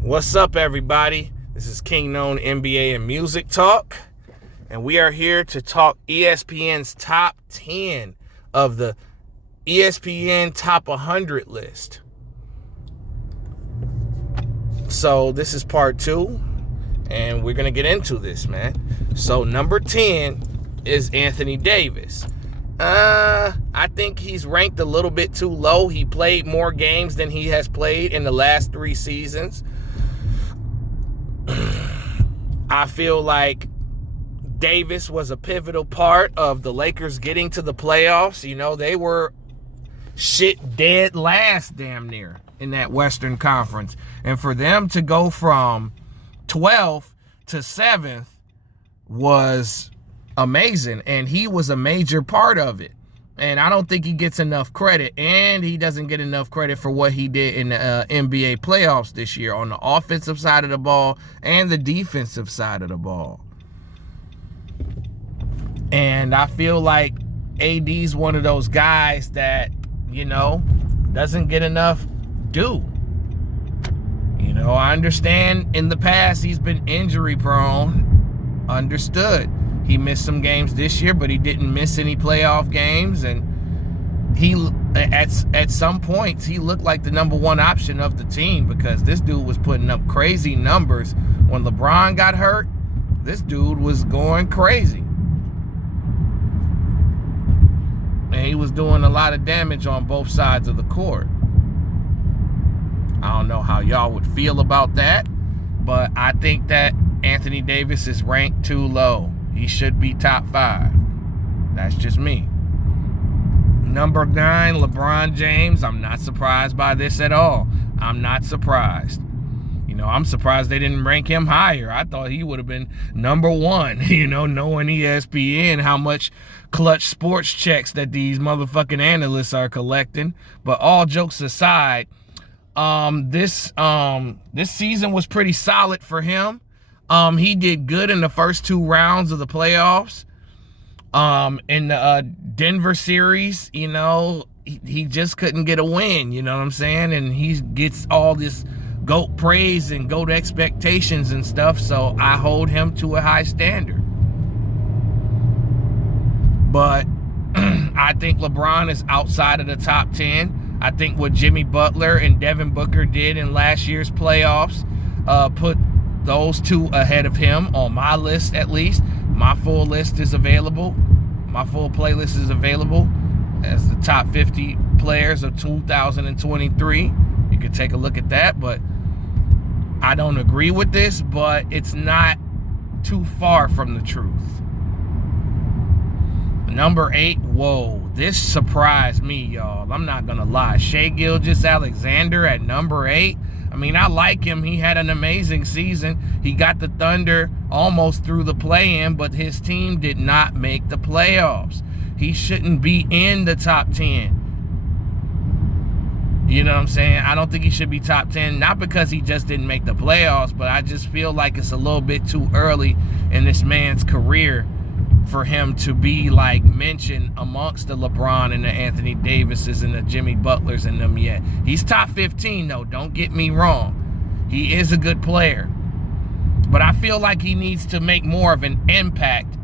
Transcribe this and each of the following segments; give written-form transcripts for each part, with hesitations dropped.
What's up, everybody? This is King Known NBA and Music Talk, and we are here to talk ESPN's top 10 of the ESPN Top 100 list. So this is part 2, and we're going to get into this, man. So number 10 is Anthony Davis. I think he's ranked a little bit too low. He played more games than he has played in the last 3 seasons. I feel like Davis was a pivotal part of the Lakers getting to the playoffs. You know, they were shit dead last damn near in that Western Conference. And for them to go from 12th to 7th was amazing. And he was a major part of it. And I don't think he gets enough credit. And he doesn't get enough credit for what he did in the NBA playoffs this year on the offensive side of the ball and the defensive side of the ball. And I feel like AD's one of those guys that, you know, doesn't get enough due. You know, I understand in the past he's been injury prone. Understood. He missed some games this year, but he didn't miss any playoff games. And he, at some points, he looked like the number one option of the team because this dude was putting up crazy numbers. When LeBron got hurt, this dude was going crazy. And he was doing a lot of damage on both sides of the court. I don't know how y'all would feel about that, but I think that Anthony Davis is ranked too low. He should be top 5. That's just me. Number 9, LeBron James. I'm not surprised by this at all. I'm not surprised. You know, I'm surprised they didn't rank him higher. I thought he would have been number 1, you know, knowing ESPN, how much clutch sports checks that these motherfucking analysts are collecting. But all jokes aside, this season was pretty solid for him. He did good in the first 2 rounds of the playoffs. In the Denver series, you know, he just couldn't get a win, you know what I'm saying? And he gets all this GOAT praise and GOAT expectations and stuff, so I hold him to a high standard. But I think LeBron is outside of the top 10. I think what Jimmy Butler and Devin Booker did in last year's playoffs put those 2 ahead of him on my list, at least. My full list is available. My full playlist is available as the top 50 players of 2023. You can take a look at that, but I don't agree with this, but it's not too far from the truth. Number 8, whoa, this surprised me, y'all. I'm not gonna lie. Shai Gilgeous-Alexander at number 8. I mean, I like him. He had an amazing season. He got the Thunder almost through the play-in, but his team did not make the playoffs. He shouldn't be in the top 10. You know what I'm saying? I don't think he should be top 10, not because he just didn't make the playoffs, but I just feel like it's a little bit too early in this man's career for him to be, like, mentioned amongst the LeBron and the Anthony Davises and the Jimmy Butlers and them yet. He's top 15, though. Don't get me wrong. He is a good player. But I feel like he needs to make more of an impact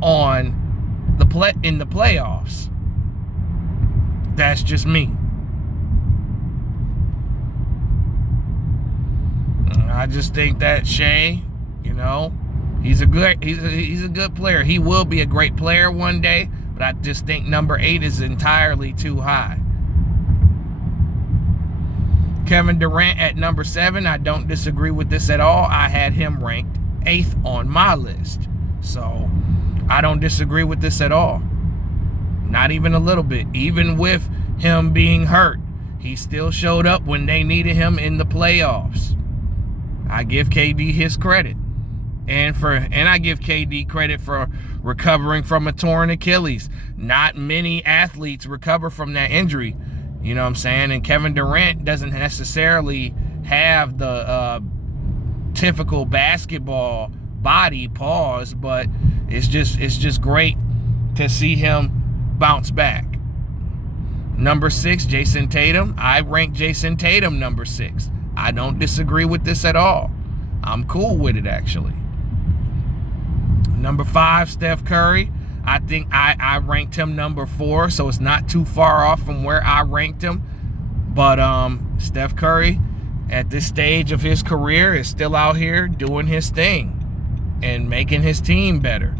on in the playoffs. That's just me. I just think that Shai, you know, he's a good player. He will be a great player one day, but I just think number 8 is entirely too high. Kevin Durant at number 7. I don't disagree with this at all. I had him ranked 8th on my list. So I don't disagree with this at all. Not even a little bit. Even with him being hurt, he still showed up when they needed him in the playoffs. I give KD his credit. And I give KD credit for recovering from a torn Achilles. Not many athletes recover from that injury. You know what I'm saying? And Kevin Durant doesn't necessarily have the typical basketball body, pause, but it's just great to see him bounce back. Number 6, Jason Tatum. I rank Jason Tatum number 6. I don't disagree with this at all. I'm cool with it, actually. Number 5, Steph Curry. I think I ranked him number 4, so it's not too far off from where I ranked him. But Steph Curry, at this stage of his career, is still out here doing his thing and making his team better.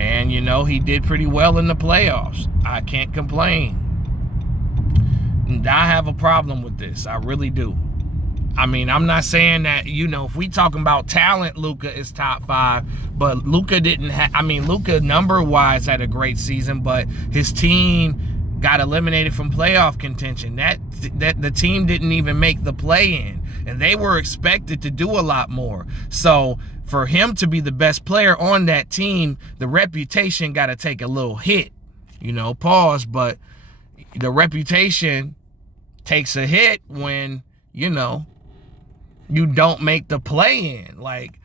And, you know, he did pretty well in the playoffs. I can't complain. And I have a problem with this. I really do. I mean, I'm not saying that, you know, if we talking about talent, Luka is top 5, but Luka didn't have, I mean, Luka number-wise had a great season, but his team got eliminated from playoff contention. That the team didn't even make the play-in, and they were expected to do a lot more. So for him to be the best player on that team, the reputation got to take a little hit. You know, pause, but the reputation takes a hit when, you know, you don't make the play-in. Like,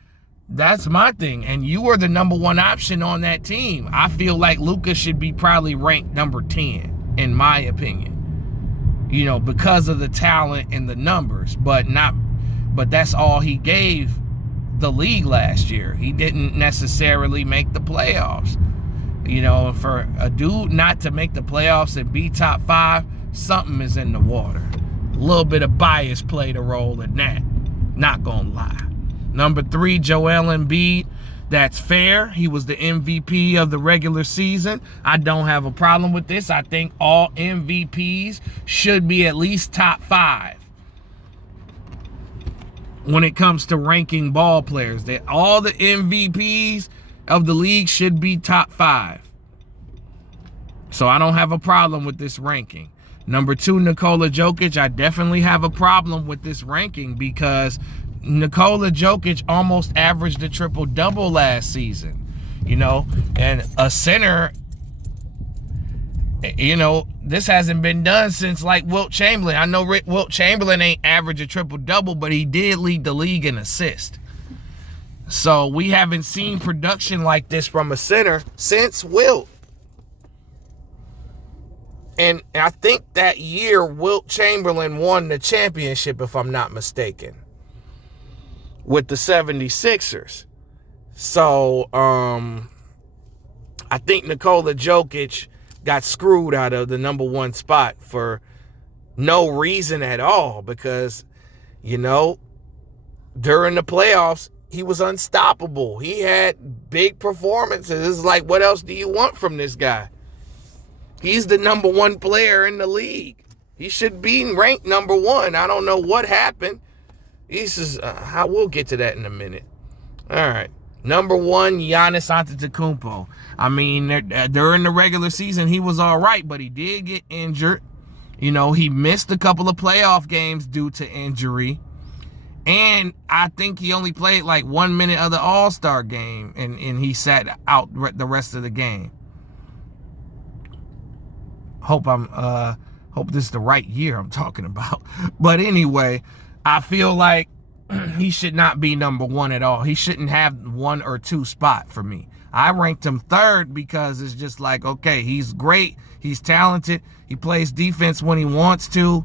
that's my thing. And you are the number 1 option on that team. I feel like Luka should be probably ranked number 10, in my opinion. You know, because of the talent and the numbers, but that's all he gave the league last year. He didn't necessarily make the playoffs. You know, for a dude not to make the playoffs and be top 5, something is in the water. A little bit of bias played a role in that. Not gonna lie. Number 3, Joel Embiid. That's fair. He was the MVP of the regular season. I don't have a problem with this. I think all MVPs should be at least top 5 when it comes to ranking ball players. That all the MVPs of the league should be top 5. So I don't have a problem with this ranking. Number 2, Nikola Jokic. I definitely have a problem with this ranking because Nikola Jokic almost averaged a triple-double last season. You know, and a center, you know, this hasn't been done since, like, Wilt Chamberlain. I know Wilt Chamberlain ain't averaged a triple-double, but he did lead the league in assists. So we haven't seen production like this from a center since Wilt. And I think that year Wilt Chamberlain won the championship, if I'm not mistaken, with the 76ers. So I think Nikola Jokic got screwed out of the number 1 spot for no reason at all because, you know, during the playoffs, he was unstoppable. He had big performances. It's like, what else do you want from this guy? He's the number 1 player in the league. He should be ranked number 1. I don't know what happened. We'll get to that in a minute. All right. Number 1, Giannis Antetokounmpo. I mean, during the regular season, he was all right, but he did get injured. You know, he missed a couple of playoff games due to injury. And I think he only played like 1 minute of the All-Star game, and he sat out the rest of the game. Hope this is the right year I'm talking about. But anyway, I feel like he should not be number 1 at all. He shouldn't have 1 or 2 spot for me. I ranked him 3rd because it's just like, okay, he's great. He's talented. He plays defense when he wants to.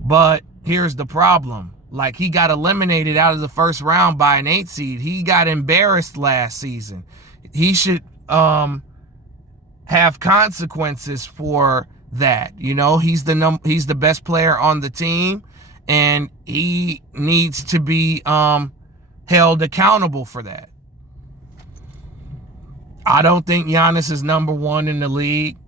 But here's the problem. Like, he got eliminated out of the first round by an 8 seed. He got embarrassed last season. He should have consequences for that. You know, he's the best player on the team, and he needs to be held accountable for that. I don't think Giannis is number 1 in the league.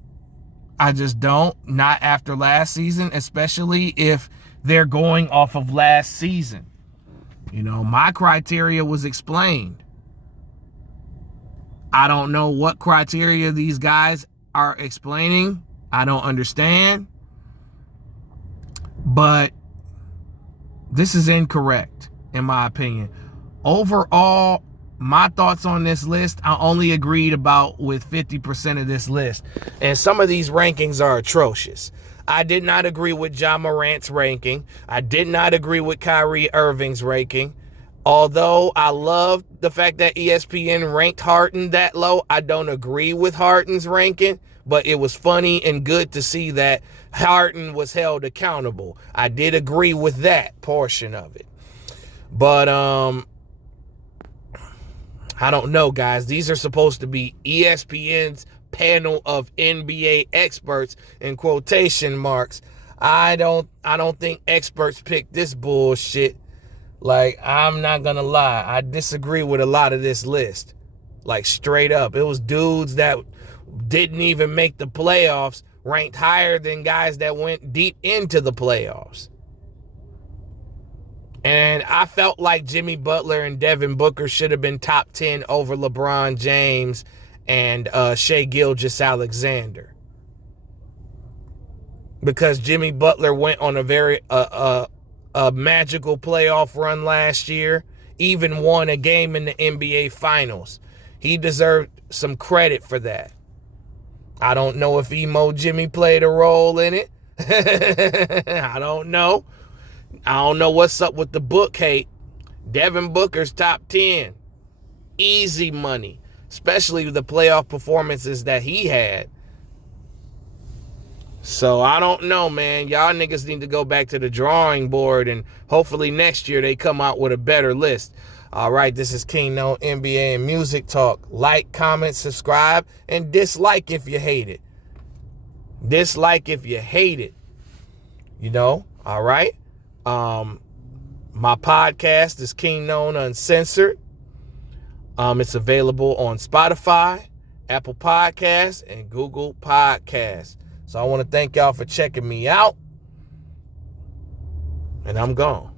I just don't. Not after last season, especially if they're going off of last season. You know, my criteria was explained. I don't know what criteria these guys are explaining. I don't understand. But this is incorrect, in my opinion. Overall, my thoughts on this list, I only agreed about with 50% of this list. And some of these rankings are atrocious. I did not agree with Ja Morant's ranking. I did not agree with Kyrie Irving's ranking. Although I love the fact that ESPN ranked Harden that low, I don't agree with Harden's ranking, but it was funny and good to see that Harden was held accountable. I did agree with that portion of it. But I don't know, guys. These are supposed to be ESPN's panel of NBA experts in quotation marks. I don't think experts pick this bullshit. Like, I'm not gonna lie, I disagree with a lot of this list. Like, straight up. It was dudes that didn't even make the playoffs ranked higher than guys that went deep into the playoffs. And I felt like Jimmy Butler and Devin Booker should have been top 10 over LeBron James and Shai Gilgeous-Alexander. Because Jimmy Butler went on a very magical playoff run last year, even won a game in the NBA Finals. He deserved some credit for that. I don't know if Emo Jimmy played a role in it. I don't know. I don't know what's up with the book hate. Devin Booker's top 10. Easy money, especially the playoff performances that he had. So I don't know, man. Y'all niggas need to go back to the drawing board, and hopefully next year they come out with a better list. All right, this is King Known NBA and Music Talk. Like, comment, subscribe, and dislike if you hate it. Dislike if you hate it. You know, all right? My podcast is King Known Uncensored. It's available on Spotify, Apple Podcasts, and Google Podcasts. So I want to thank y'all for checking me out. And I'm gone.